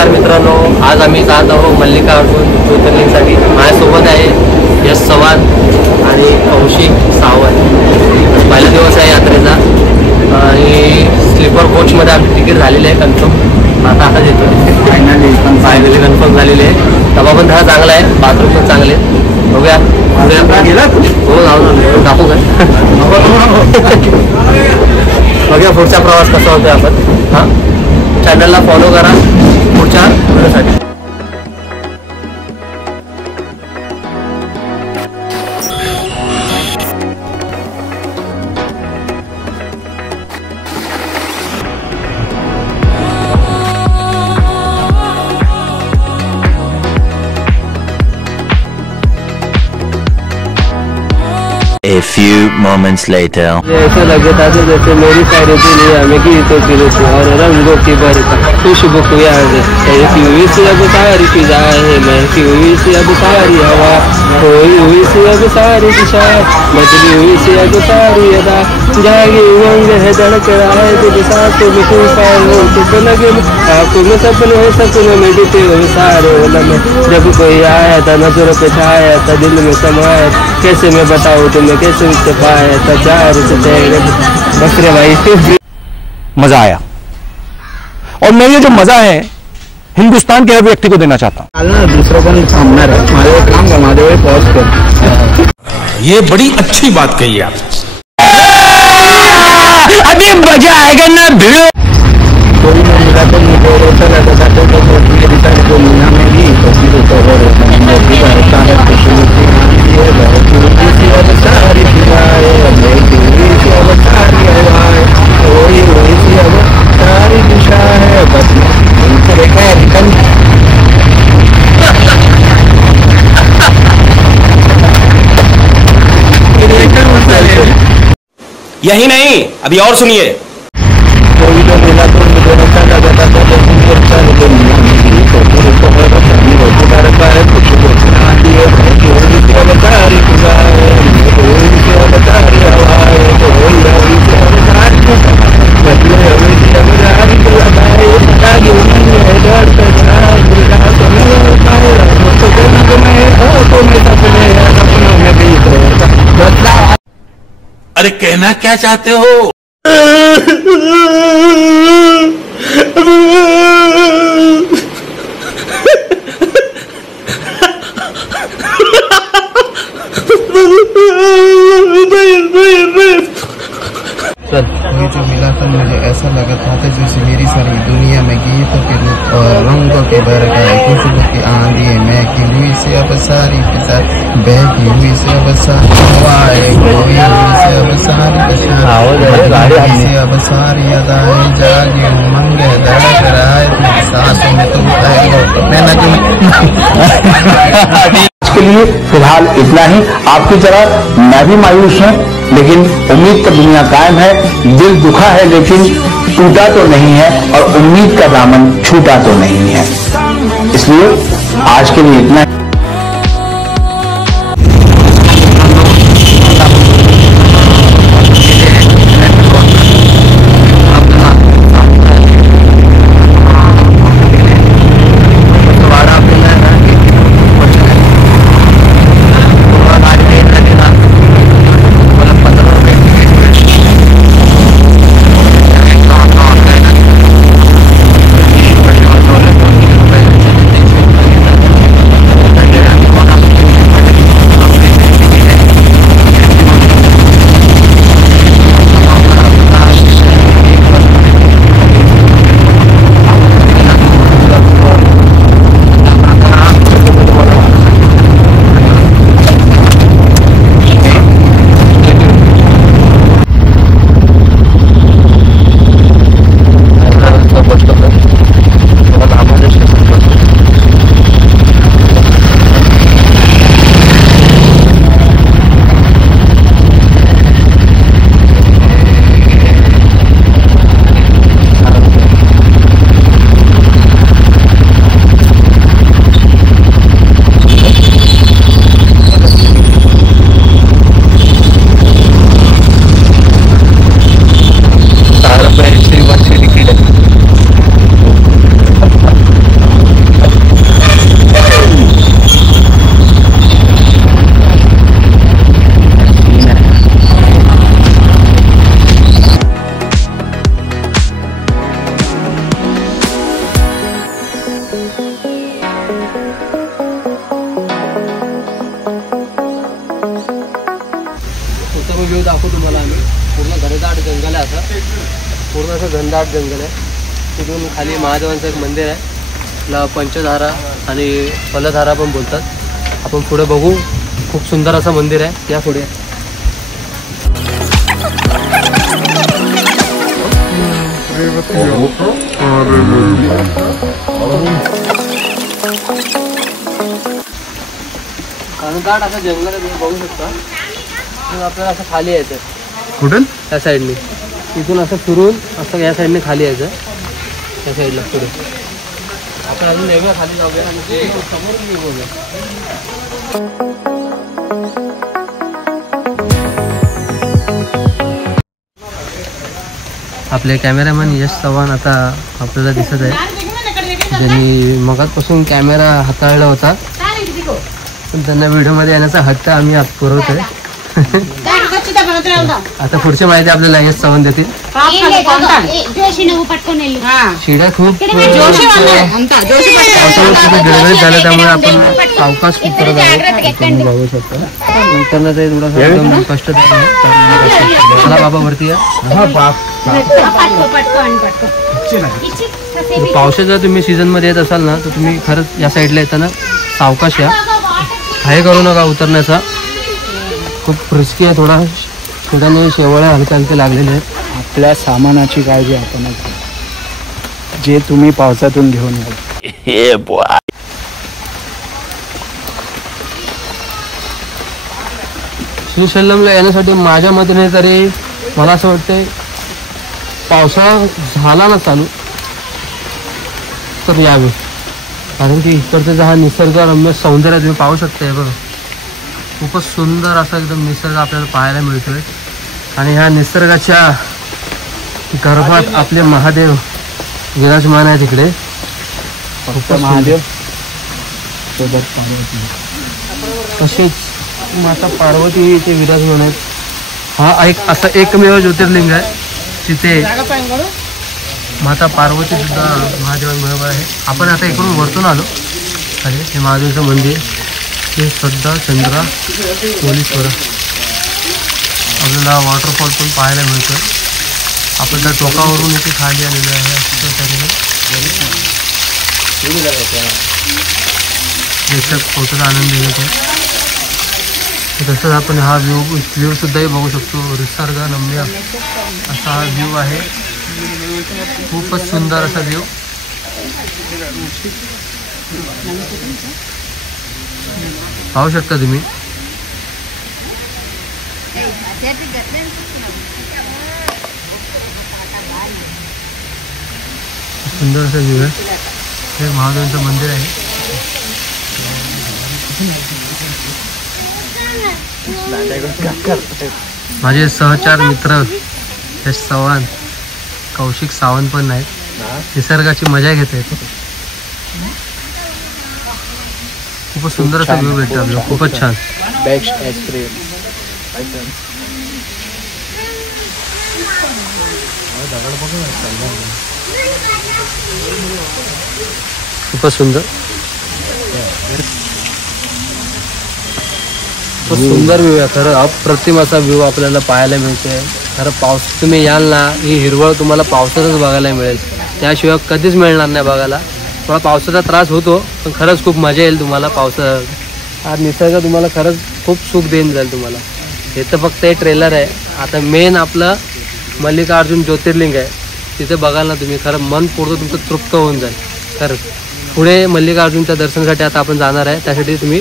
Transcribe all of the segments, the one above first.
नमस्कार मित्रांनो, आज आम्ही जात आहोत मल्लिकार्जुन ज्योतिर्लिंगसाठी. माझ्यासोबत आहे यश चव्हाण आणि कौशिक सावंत. पहिला दिवस आहे यात्रेचा आणि स्लीपर कोचमध्ये आमची तिकीट झालेली आहे कन्फर्म. आता येतो फायनली कन्फर्म झालेली आहे. डबा पण थोडा चांगला आहे, बाथरूम पण चांगले आहेत. बघूया गेला हो, जाऊन टाकू काय बघूया पुढचा प्रवास कसा होतोय आपण. हां, चॅनलला फॉलो करा पुढच्या व्हिडिओसाठी. A few moments later. ऐसा लगता था जैसे मेरी सारी दुनिया में गीतों की रुचि और रंगों की बरकत खुशबू को याद ऐसी हुई सी अब सारी फिजाएं महकी हुई सी अब सारी हवा खोई हुई सी अब सारी दिशा बदली हुई सी अब सारी अदा जागी उमंग है धड़क रहा है दिल सांसों में तूफान हो तो लगे आंखों में सपने में बीते हुए सारे उलम जब कोई आया था नजरों पे छाया था दिल में समाया कैसे मैं बताऊं तुम्हें कैसे उससे पाया था चार से बस रे भाई मजा आया और मैं ये जो मजा है हिंदुस्तान के हर व्यक्ति को देना चाहता हूँ. दूसरों को सामने रख माझे काम कर माझे पॉज कर. ये बड़ी अच्छी बात कही आप. अभी मजा आएगा ना भिड़ो. कोई नहीं मिला तो मुझे ऐसा लगता था कि मेरी सारी दुनिया में भी तो फिर तो हो रहा है सारी दिवाए अब सारी हवाएं वही वही सी अब सारी दिशा है बस उनको देखा है रिटर्न. यही नहीं, अभी और सुनिए. कोई तो मिला तो मुझे ऐसा लगता था लेकिन फिर सारी दुनिया में भी तो फिर तो हो रहा है कुछ आती है अब सारी दिवाए अब सारी हवाएं तो वही वही सी अब सारी बदले हुई सी अब सारी दिवाए सारी उम्मीद है डर से सपनों में भी बदलाव. अरे कहना क्या चाहते हो? ये जो मिला था मुझे ऐसा लगा था जैसे मेरी सारी दुनिया में गीतों के रूप और रंगों के बरगाए खुशबू की आंधी महकी हुई से अब सारी फिजा बहकी हुई से अब सारी हवाएं खोई हुई से अब सारी दिशा से अब सारी अदाएं जागी उमंग धड़क रहा है सांसों में तुम के लिए फिलहाल इतना ही. आपकी तरह मैं भी मायूस हूं, लेकिन उम्मीद का दुनिया कायम है. दिल दुखा है लेकिन टूटा तो नहीं है और उम्मीद का दामन छूटा तो नहीं है. इसलिए आज के लिए इतना सर्व व्ह्यू दाखवू तुम्हाला आम्ही. पूर्ण घनदाट जंगल आहे असं, पूर्ण असं घनदाट जंगल आहे. तिथून खाली महादेवांचं एक मंदिर आहे, त्याला पंचधारा आणि फलधारा पण बोलतात. आपण पुढे बघू, खूप सुंदर असं मंदिर आहे. या पुढे घनदाट असं जंगल आहे, तुम्ही बघू शकता. आपल्याला असं खाली यायचं कुठून त्या साईडने, इथून असं फिरून असं या साईडने खाली यायचं, त्या साईडला पुढे. आपण अजून वेगळं खाली जाऊया आणि समोरून व्ह्यू बघूया. आपले कॅमेरामॅन यश चव्हाण आता आपल्याला दिसत आहे, ज्यांनी मगाचपासून कॅमेरा हाताळला होता, पण त्यांना व्हिडिओमध्ये येण्याचा हट्ट आम्ही आज पुरवतोय. आता पुढची माहिती आपल्याला यश चव्हाण देतील. शिड्या खूप गडबडीत झाल्या, त्यामुळे आपण अवकाश खूप करत आहोत. तुम्ही बघू शकता उतरण्याचा थोडासा एकदम कष्ट चला बाबा वरती या. पावसाच्या तुम्ही सीझन मध्ये येत असाल ना, तर तुम्ही खरंच या साईडला येताना सावकाश या, हाय करू नका उतरण्याचा. खूप रिस्की आहे थोडा, ठिकाणी शेवळ्या हलके हलके लागलेले आहेत. आपल्या सामानाची काळजी आपणच घ्या, जे तुम्ही पावसातून घेऊन याल. श्रीशैल्यमला येण्यासाठी माझ्या मतेने तरी मला असं वाटतंय, पावसाळा झाला ना चालू तर यावे, कारण की इकडचा हा निसर्गरम्य सौंदर्य तुम्ही पाहू शकता. बघा खूपच सुंदर असा एकदम निसर्ग आपल्याला पाहायला मिळतोय. आणि ह्या निसर्गाच्या गर्भात आपले महादेव विराजमान आहे तिकडे. महादेव सोबत पार्वती, तसेच माता पार्वती इथे विराजमान आहेत. हा एक असा एकमेव ज्योतिर्लिंग आहे तिथे माता पार्वती सुद्धा महादेवांबरोबर आहे. आपण आता इकडून वरतून आलो अरे हे महादेवचं मंदिर, ते श्रद्धा चंद्रा कोलीश्वर. आपल्याला वॉटरफॉल पण पाहायला मिळतं. आपण त्या टोकावरून इथे खाली आलेलो आहे. फोटोचा आनंद घेत आहे. तसंच आपण हा व्ह्यू सुद्धाही बघू शकतो. निसर्गरम्य असा हा व्ह्यू आहे, खूपच सुंदर असा व्ह्यू. पाहू शकता तुम्ही. सुंदर असं व्ह्यू आहे. हे महादेवांचं मंदिर आहे. माझे सहचार मित्र यश चव्हाण, कौशिक सावंत पण आहेत. निसर्गाची मजा घेत आहेत. खूपच सुंदर असा व्ह्यू भेटतो आपल्याला, खूपच छान. Best experience. खूपच सुंदर, खूप सुंदर व्ह्यू आहे. खरं अप्रतिम असा व्ह्यू आपल्याला पाहायला मिळतोय. खरं पाऊस तुम्ही याल ना, ही हिरवळ तुम्हाला पावसातच बघायला मिळेल, त्याशिवाय कधीच मिळणार नाही बघायला. थोडा पावसाचा त्रास होतो, पण खरंच खूप मजा येईल तुम्हाला पावसाळ्यात. हा निसर्ग तुम्हाला खरंच खूप सुख देऊन जाईल तुम्हाला. हे तर फक्त एक ट्रेलर आहे. आता मेन आपलं मल्लिकार्जुन ज्योतिर्लिंग आहे, तिथे बघाल ना तुम्ही, खरं मन पूर्ण तुमचं तृप्त होऊन जाईल. खरंच पुढे मल्लिकार्जुनच्या दर्शनासाठी आता आपण जाणार आहे. त्यासाठी तुम्ही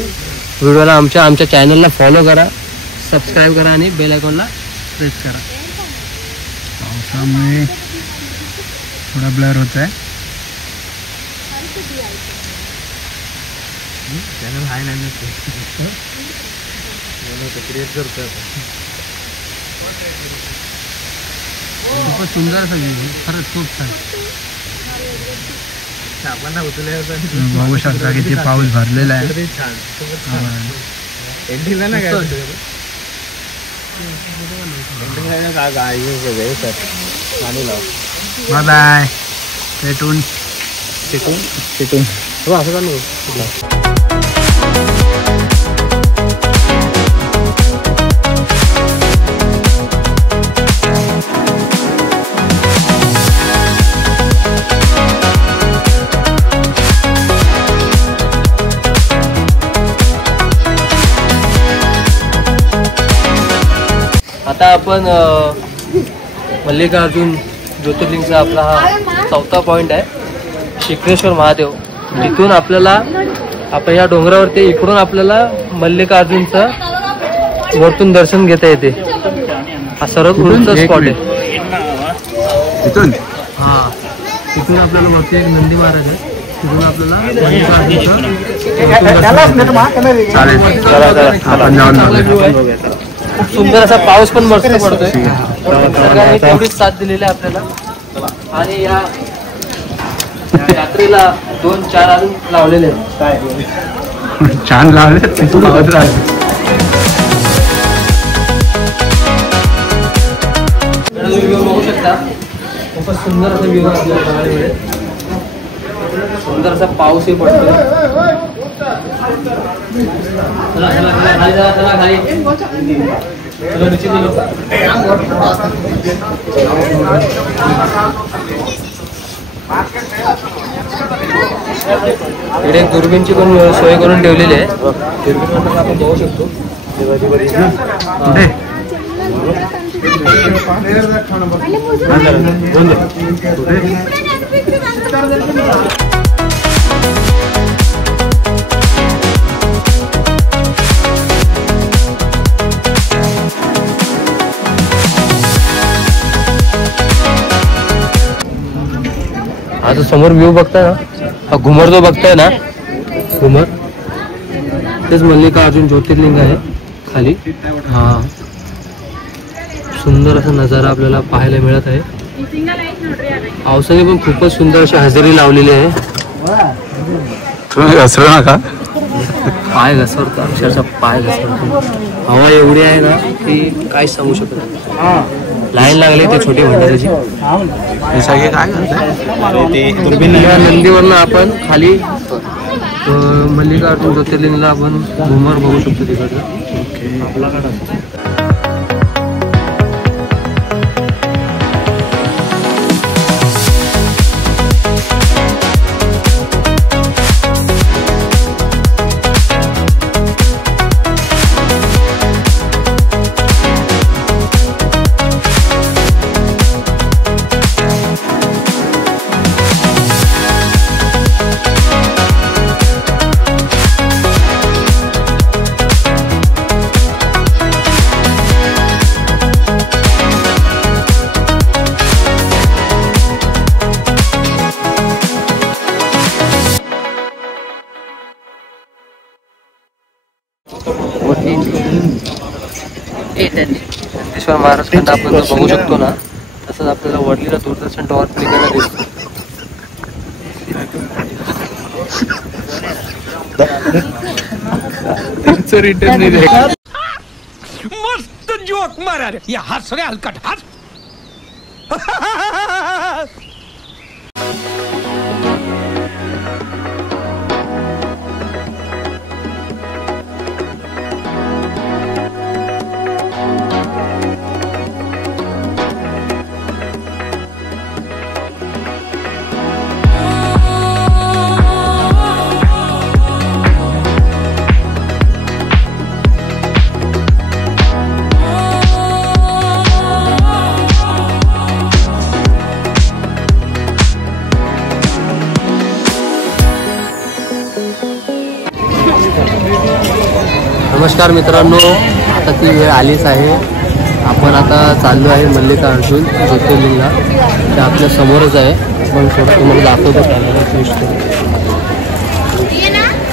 व्हिडिओला आमच्या चॅनलला फॉलो करा, सबस्क्राईब करा आणि बेल आयकॉनला प्रेस करा. पावसामुळे थोडा ब्लर होत आहे. चॅनल हाय नाही क्रिएट करतोय. खूपच सुंदर असं खरंच खूप छान. बघू शकता किती पाऊस भरलेला आहे. Bye bye. भेटून हो असं चालू. आता आपण मल्लिकार्जुन ज्योतिर्लिंगचा आपला हा 4था पॉइंट आहे, शिखरेश्वर महादेव. इथून आपल्याला आपण या डोंगरावरती इकडून आपल्याला मल्लिकार्जुनचं वरतून दर्शन घेता येते. हा सर्वात उंच स्पॉट आहे. तिथून हा तिथून आपल्याला वरती एक नंदी महाराज आहे, तिथून आपल्याला खूप सुंदर असा पाऊस पण मस्त पडतोय. सरकारने तेवढीच साथ दिलेली आहे आपल्याला. आणि या यात्रेला 2-4 अजून लावलेले आहेत. छान लावले. व्ह्यू बघू शकता, खूपच सुंदर असा व्ह्यू आपल्याला बघायला मिळेल. सुंदर असा पाऊसही पडतोय. चला चला खाली जा, चला खाली इकडे एक दुर्बीनची पण सोय करून ठेवलेली आहे. दुर्बीन आपण बघू शकतो. हा जो समोर व्ह्यू बघताय ना, हा घुमर जो बघताय ना, घुमर तेच मल्लिकार्जुन ज्योतिर्लिंग आहे खाली. हा सुंदर असा नजारा आपल्याला पाहायला मिळत आहे. पावसाने पण खूपच सुंदर अशी हजेरी लावलेली आहे. तुम्ही घसरू नका. पाय घसरतो, अक्षरशः पाय घसरतो. हवा एवढी आहे ना की काहीच सांगू शकत नाही. लाईन लागली ते छोटी भंडाऱ्याची. या नंदीवरनं आपण खाली मल्लिकार्जुन ज्योतिर्लिंगला आपण घुमर बघू शकतो तिकडचं. आपला काढा. ज्ञानेश्वर महाराज खंड आपण जो बघू शकतो ना, तसंच आपल्याला वडलीला दूरदर्शन टॉवर क्लिकला दिसतो. मस्त जोक मारा रे. या हस रे हलकट हस. नमस्कार मित्रांनो, आता ती वेळ आलीच आहे. आपण आता चाललो आहे मल्लिकार्जुन ज्योतिर्लिंगला. ते आपल्या समोरच आहे. आपण थोडं तुम्हाला दाखवतो.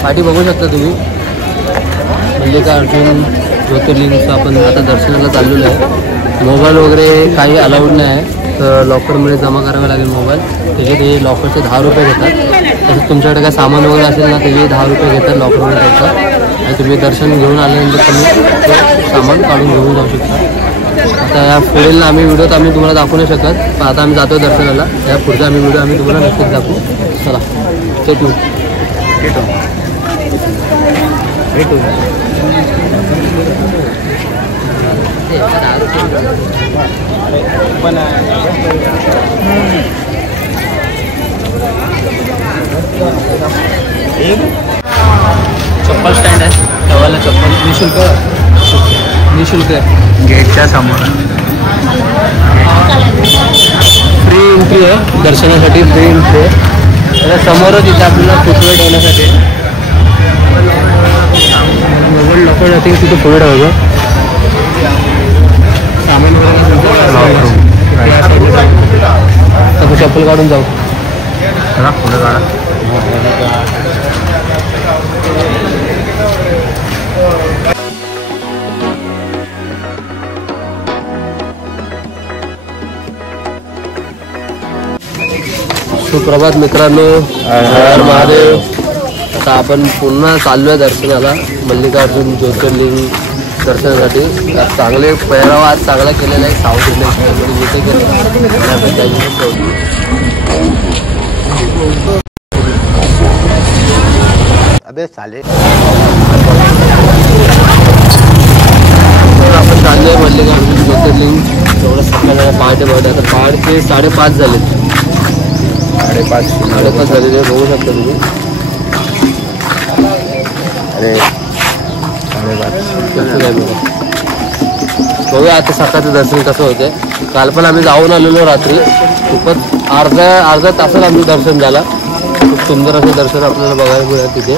पाठी बघू शकता तुम्ही. मल्लिकार्जुन ज्योतिर्लिंगचं आपण आता दर्शनाला चाललेलो आहे. मोबाईल वगैरे काही अलाउड नाही आहे, तर लॉकरमध्ये जमा करावे लागेल मोबाईल. त्याचे ते लॉकरचे 10 रुपये घेतात. तसंच तुमच्याकडे काय सामान वगैरे असेल ना, त्याचे 10 रुपये घेतात लॉकरमध्ये द्यायचं. आणि तुम्ही दर्शन घेऊन आल्यानंतर तुम्ही ते सामान काढून घेऊन जाऊ शकता. आता या पुढील आम्ही व्हिडिओत आम्ही तुम्हाला दाखवू नाही शकत, पण आता आम्ही जातो दर्शनाला. या पुढचा आम्ही व्हिडिओ आम्ही तुम्हाला नक्कीच दाखवू. चला भेटू. चप्पल स्टँड आहे, ठेवायला चप्पल निःशुल्क. निःशुल्क आहे. गेटच्या समोर फ्री एंट्री आहे दर्शनासाठी. फ्री एंट्री आहे. त्याच्या समोरच इथे आपल्याला पुतळे ठेवण्यासाठी लोक जातील तिथे पुढे ठेवलं सामान वगैरे. चप्पल काढून जाऊ. पुढे काढा. सुप्रभात मित्रांनो. हर महादेव. आता आपण पुन्हा चाललोय दर्शनाला मल्लिकार्जुन ज्योतिर्लिंग दर्शनासाठी. चांगले पेहरावा आज चांगला केलेला आहे. साऊथ इंडियन स्टाईलमध्ये जिथे केलं आपण अबे साले. आपण चाललोय मल्लिकार्जुन ज्योतिर्लिंग. एवढं सकाळ पहाटे आता पहाटे 5:30 झाले. 5:30 झालेले बघू शकता तुम्ही. अरे बघूया आता सकाळचं दर्शन कसं होते. काल पण आम्ही जाऊन आलेलो रात्री. खूपच अर्ध्या तासात आम्ही दर्शन झाला. खूप सुंदर असं दर्शन आपल्याला बघायला मिळालं तिथे.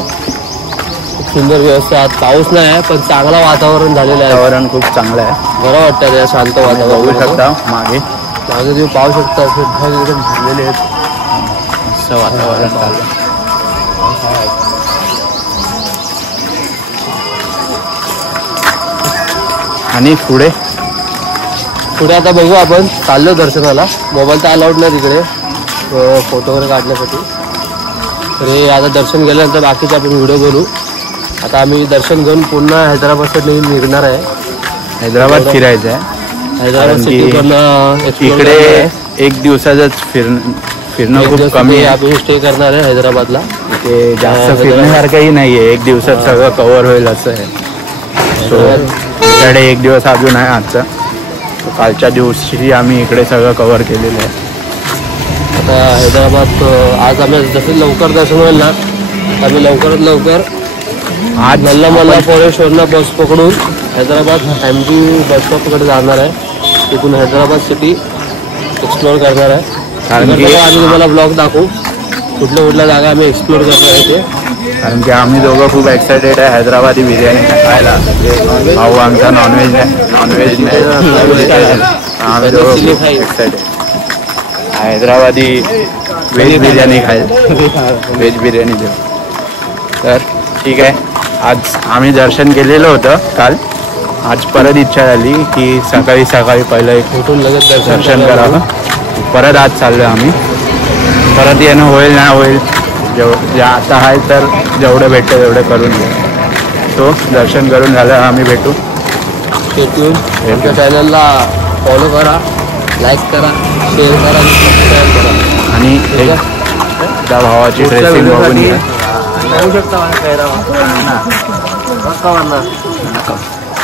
खूप सुंदर व्यवस्था. आज पाऊस नाही आहे पण चांगला वातावरण झालेलं आहे. वातावरण खूप चांगलं आहे. बरं वाटतं या शांत वातावरण. बघू शकता मागे तुम्ही पाहू शकता असे ढग एकदम भरलेले आहेत. असं वातावरण चाललं. आणि पुढे आता बघू. आपण चाललो दर्शनाला. मोबाईल तर अलाउड नाही तिकडे फोटो वगैरे काढण्यासाठी. तरी आता दर्शन गेल्यानंतर बाकीचे आपण व्हिडिओ बनवू. आता आम्ही दर्शन घेऊन पुन्हा हैदराबादसाठी निघणार आहे. हैदराबाद फिरायचं आहे. हैदराबाद सिटी पण इकडे एक दिवसाच फिरणं खूप कमी आहे. आपण स्टे करणार आहे हैदराबादला. ते जास्त फिरण्यासारखंही नाहीये. एक दिवसात सगळं कव्हर होईल असं आहे. सो इकडे एक दिवस अजून आहे आजचा. कालच्या दिवशी आम्ही इकडे सगळं कव्हर केलेलं आहे. आता हैदराबाद आज आम्ही जसं लवकर दर्शन होईल ना आम्ही लवकरात लवकर आज मल्ला पोळेश्वरला बस पकडून हैदराबाद एमजी बस स्टॉपकडे जाणार आहे. तिथून हैदराबाद सिटी एक्सप्लोअर करणार आहे. कारण की आम्ही तुम्हाला ब्लॉग दाखवू कुठल्या जागा आम्ही एक्सप्लोअर करणार आहे ते. कारण की आम्ही दोघं खूप एक्सायटेड आहे हैदराबादी बिर्याणी खायला. भाऊ आमचा नॉनव्हेज नाही. आम्ही दोघं खूप excited. Hyderabadi veg biryani veg biryani देऊ. तर ठीक आहे. आज आम्ही दर्शन केलेलं होतं काल. आज परत इच्छा झाली की सकाळी पहिलं एक उठून लगेच दर्शन करावं. परत आज चाललो आम्ही. परत येणं होईल ना होईल जे आता आहे तर जेवढं भेटतं तेवढं करून घेऊ. तो दर्शन करून झालं आम्ही भेटू. आमच्या चॅनलला फॉलो करा, लाईक करा, शेअर करा, सबस्क्राईब करा. आणि त्या भावाची ड्रेसिंग बघून घ्या. बघू शकता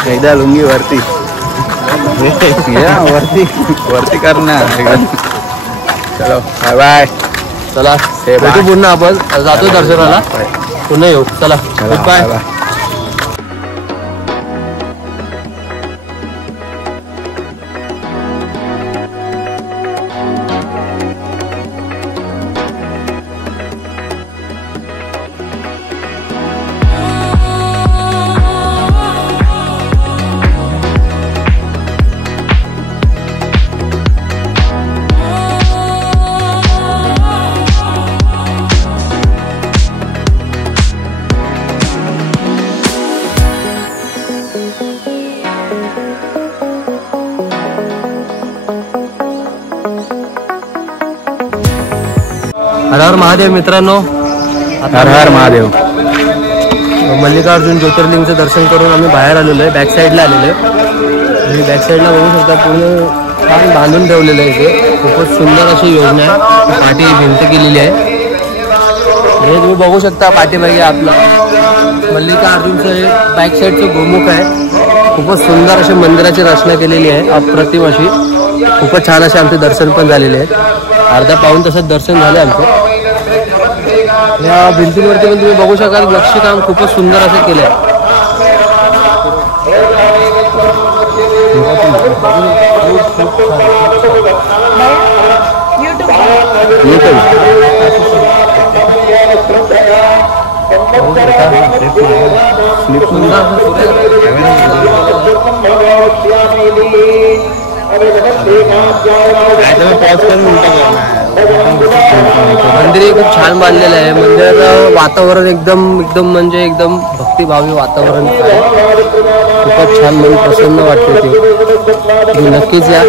एकदा लुंगी वरती वरती करणार. चलो बाय बाय. चला भेटू पुन्हा. आपण जातो दर्शनाला. पुन्हा येऊ. चला बाय बाय. हर हर महादेव मित्रांनो. हर हर महादेव. मल्लिकार्जुन ज्योतिर्लिंगचं दर्शन करून आम्ही बाहेर आलेलो आहे. बॅक साईडला आलेलो आहे. आणि बॅक साईडला बघू शकता पूर्ण छान बांधून ठेवलेलं आहे. इथे खूपच सुंदर अशी योजना आहे. पाठी भिंत केलेली आहे. हे तुम्ही बघू शकता पाठीमागे आपला मल्लिकार्जुनचं बॅक साईडचं गोमुख आहे. खूपच सुंदर अशी मंदिराची रचना केलेली आहे. अप्रतिम अशी. खूपच छान असे आमचे दर्शन पण झालेले आहेत. अर्धा पाऊण तासात दर्शन झाले आमचं. या भिंतीवरती पण तुम्ही बघू शकाल नक्षीकाम खूपच सुंदर असं केलं आहे. मंदिर खूप छान बांधलेलं आहे. मंदिराचं वातावरण एकदम म्हणजे एकदम भक्तिभावी वातावरण आहे. खूपच छान, मन प्रसन्न वाटते ते. नक्कीच या.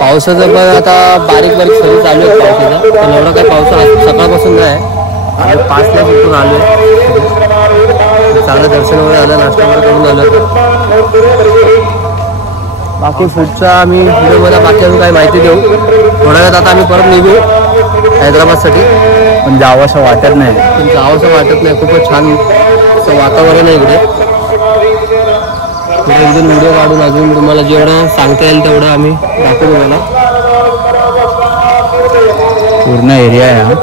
पावसाचं पण आता बारीक सरी चालू आहे पावसाचा, पण एवढा काही पाऊस सकाळपासून नाही आहे. आणि 5ला तिथून आलो आहे. चांगलं दर्शन वगैरे आलं, नाश्ता वगैरे करून आलं. बाकी पुढच्या आम्ही व्हिडिओमध्ये बाकी अजून काही माहिती देऊ. थोड्या वेळात आता आम्ही परत निघू हैदराबादसाठी. पण जावंसं वाटत नाही. खूपच छान असं वातावरण आहे इकडे. एक दोन व्हिडिओ काढून अजून तुम्हाला जेवढं सांगता येईल तेवढं आम्ही दाखवू तुम्हाला. पूर्ण एरिया आहे हा.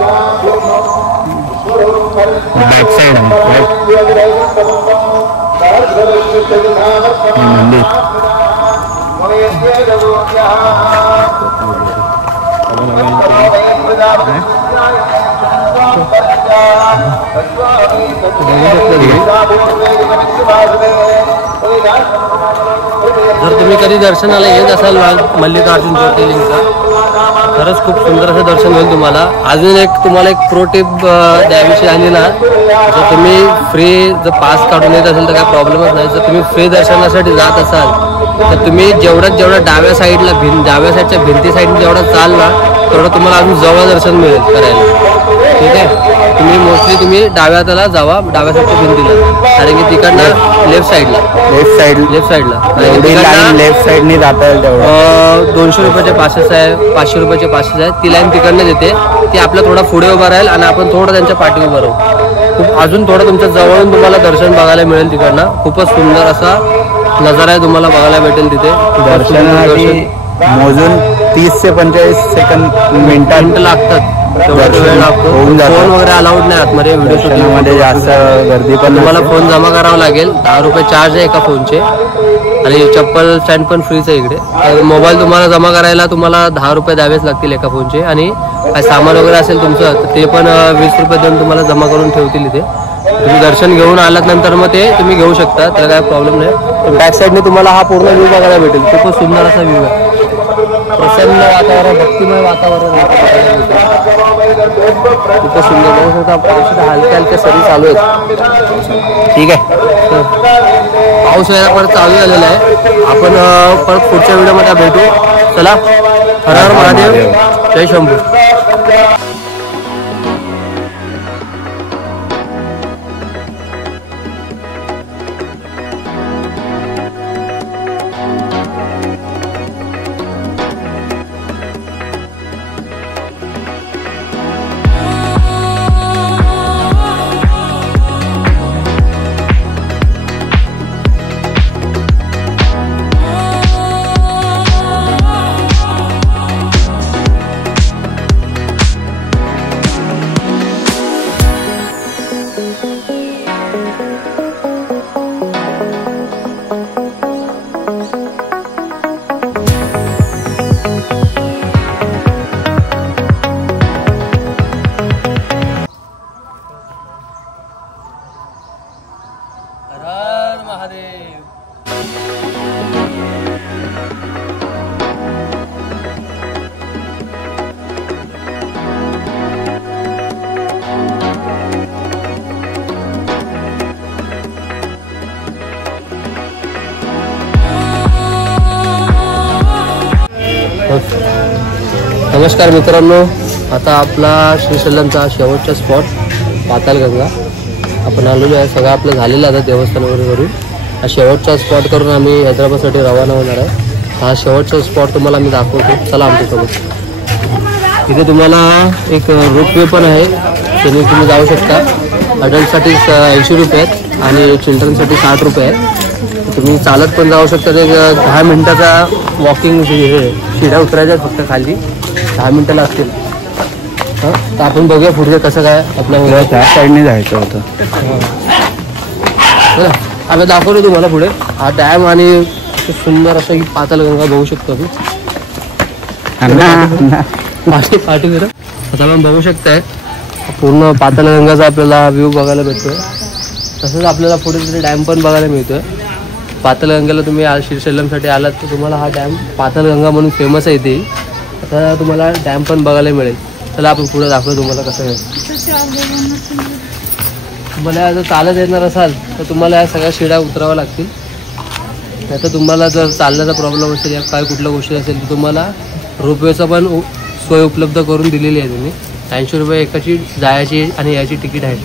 बॅक साइड आहे मंदिर. जर तुम्ही कधी दर्शनाला येत असाल मल्लिकार्जुन ज्योतिर्लिंगचा, खरंच खूप सुंदर असं दर्शन होईल तुम्हाला. अजून एक तुम्हाला एक प्रो टिप द्याविषयी आली ना, जर तुम्ही फ्री जर पास काढून येत असेल तर काय प्रॉब्लेमच नाही. जर तुम्ही फ्री दर्शनासाठी जात असाल तर तुम्ही जेवढं डाव्या साईडला डाव्या साईडच्या भिंती साईडने जेवढं चाल ना तेवढं तुम्हाला अजून जवळ दर्शन मिळेल करायला. ठीक आहे, तुम्ही मोस्टली डाव्या हाताला जावा, डाव्या साईडच्या भिंतीला, कारण की तिकडनं लेफ्ट साईडला लेफ्ट साईडने जाता येईल तेवढं. 200 रुपयाचे पासेस आहे, 500 रुपयाचे पासेस आहे. ती लाईन तिकडनं देते, ती आपलं थोडं पुढे उभं राहील आणि आपण थोडं त्यांच्या पाठी उभं राहू. खूप अजून थोडं तुमच्या जवळून तुम्हाला दर्शन बघायला मिळेल. तिकडनं खूपच सुंदर असा नजारा आहे तुम्हाला बघायला भेटेल तिथे. दर्शनासाठी मोजून 30 ते 45 सेकंद मिनिट लागतात. तेवढा वेळ लागतो. फोन वगैरे अलाउड नाही आतमध्ये. व्हिडिओ शूटिंगमध्ये जास्त गर्दी पण तुम्हाला फोन जमा करावा लागेल. 10 रुपये चार्ज आहे एका फोनचे. आणि चप्पल स्टँड पण फ्रीच आहे इकडे. मोबाईल तुम्हाला जमा करायला तुम्हाला 10 रुपये द्यावेच लागतील एका फोनचे. आणि काय सामान वगैरे असेल तुमचं तर ते पण 20 रुपये देऊन तुम्हाला जमा करून ठेवतील इथे. तुम्ही दर्शन घेऊन आलात नंतर मग ते तुम्ही घेऊ शकता, त्याला काय प्रॉब्लेम नाही. बॅक साईडने तुम्हाला हा पूर्ण व्ह्यू बघायला भेटेल. खूपच सुंदर असा व्ह्यू आहे. प्रसन्न वातावरण, भक्तिमय वातावरण खूपच सुंदर बघू शकता. पावसाच्या हलक्या सरी चालू आहेत. ठीक आहे, पाऊस यायला परत चालू झालेला आहे. आपण परत पुढच्या व्हिडिओमध्ये भेटू. चला, हर हर महादेव, जय शंभू. नमस्कार मित्रांनो, आता आपला श्रीशैल्यमचा शेवटचा स्पॉट पातालगंगा आपण आलेलो आहे. सगळं आपलं झालेलं आता देवस्थान वगैरे करून. हा शेवटचा स्पॉट करून आम्ही हैदराबादसाठी रवाना होणार आहे. हा शेवटचा स्पॉट तुम्हाला मी दाखवतो. चला आमच्यासोबत. इथे तुम्हाला एक रोपवे पण आहे, त्याने तुम्ही जाऊ शकता. अडल्टसाठी 80 रुपये आहेत आणि चिल्ड्रनसाठी 60 रुपये आहेत. तुम्ही चालत पण जाऊ शकता. ते 10 मिनिटाचा वॉकिंग शिड्या उतरायच्या फक्त खाली 10 मिनिटं लागतील. तर आपण बघूया पुढे कसं काय आपल्या त्या साईडने जायचं होतं. आम्ही दाखवतो तुम्हाला पुढे. हा डॅम आणि सुंदर अशा ही पातालगंगा बघू शकतो आपण. पाठी फिरत आता आपण बघू शकताय पूर्ण पातालगंगाचा आपल्याला व्ह्यू बघायला भेटतोय. तसंच आपल्याला पुढे तिथे डॅम पण बघायला मिळतोय. पातालगंगाला तुम्ही श्रीशैलमसाठी आलात तर तुम्हाला हा डॅम पातालगंगा म्हणून फेमस आहे इथे. आता तुम्हाला डॅम पण बघायला मिळेल. चला आपण पुढे दाखवू तुम्हाला कसं आहे. तुम्हाला जर चालत येणार असाल तर तुम्हाला या सगळ्या शिड्या उतराव्या लागतील. नाही तर तुम्हाला जर चालण्याचा प्रॉब्लेम असेल या काय कुठल्या गोष्टी असेल तर तुम्हाला रोपवेचा पण सोय उपलब्ध करून दिलेली आहे. तुम्ही 80 रुपये एकाची जायची आणि याची तिकीट आहे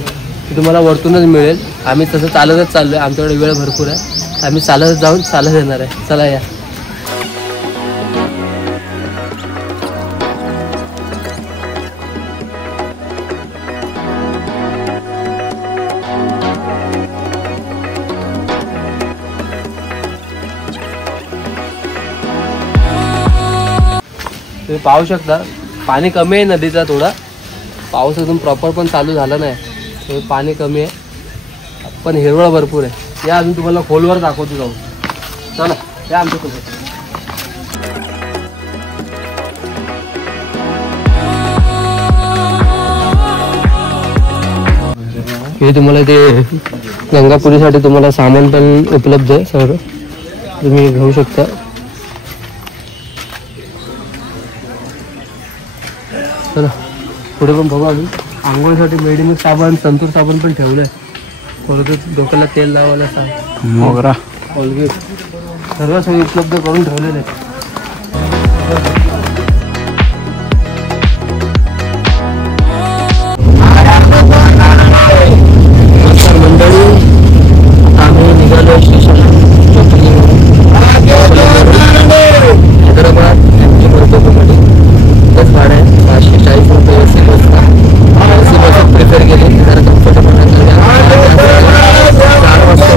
ती तुम्हाला वरतूनच मिळेल. आम्ही तसं चालतच चाललो आहे. आमच्याकडे वेळ भरपूर आहे. आम्ही चालत जाऊन चालत येणार आहे. चला या. तुम्ही पाहू शकता पाणी कमी आहे नदीचा. थोडा पाऊस अजून प्रॉपर पण चालू झाला नाही. पाणी कमी आहे पण हिरवळ भरपूर आहे. या अजून तुम्हाला खोलवर दाखवतो जाऊन. चला या आमच्यासोबत. हे तुम्हाला ते गंगापुरीसाठी तुम्हाला सामान पण उपलब्ध आहे सगळं तुम्ही घेऊ शकता. चला पुढे पण बघू. अजून आंघोळीसाठी मेडिमिक्स साबण संतूर साबण पण ठेवलंय. परत डोक्याला तेल लावायला मोगरा कोलगेट सर्व सोयी उपलब्ध करून ठेवलेले आहेत. मंडळी आम्ही निघालो हैदराबाद मध्ये. बस भाडं आहे 540 रुपये. एसी बसला एसी बस प्रिफर केली जरा कम्फर्टेबल आहे. 4 वाजता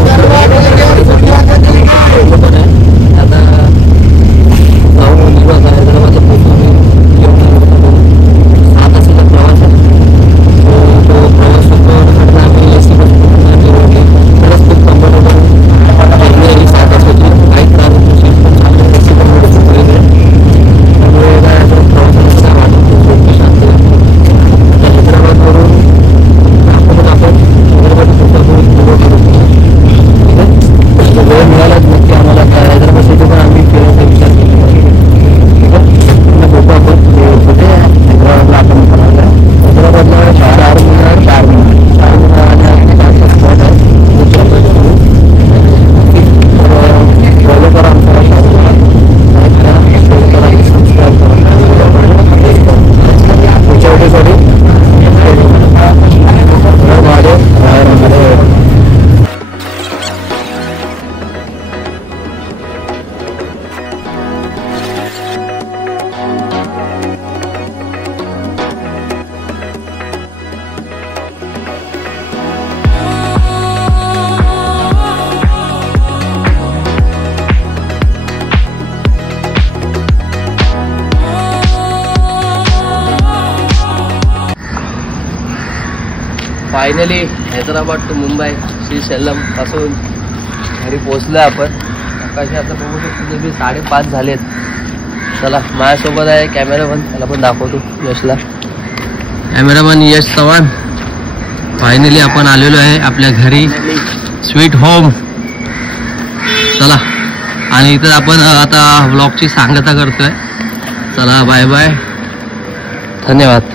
आता जाऊन निघू. आता हैदराबादला पोहोचून 7 तासाचा प्रवास आहे. तो प्रवास होतो आम्ही एसी बस खरंच खूप कम्फर्टेबल जर्नी 7 तास होती. काही त्रास सीट पण चांगली एसी पण वगैरे त्यामुळे प्रवासाचा हैदराबादवरून आपण वेळ मिळाला नक्की आम्हाला हैदराबाद सिटी पण आम्ही फिरायचा विचार केला. ठीक आहे बघू आपण कुठे हैदराबादला आपण हैदराबादला 4 मिनिट आणि 5 स्पॉट आहे. फॉलो करा आमचा सबस्क्राईब करा. फायनली हैदराबाद टू मुंबई श्रीशैलम पासून घरी पोहोचलो आपण. सकाळचे आता बघू शकतो तुम्ही 5:30 झालेत. चला माझ्यासोबत आहे कॅमेरामन. त्याला पण दाखवतो यशला. कॅमेरामन यश चव्हाण. फायनली आपण आलेलो आहे आपल्या घरी स्वीट होम. चला आणि इथं आपण आता व्लॉगची सांगता करतोय. चला बाय बाय. धन्यवाद.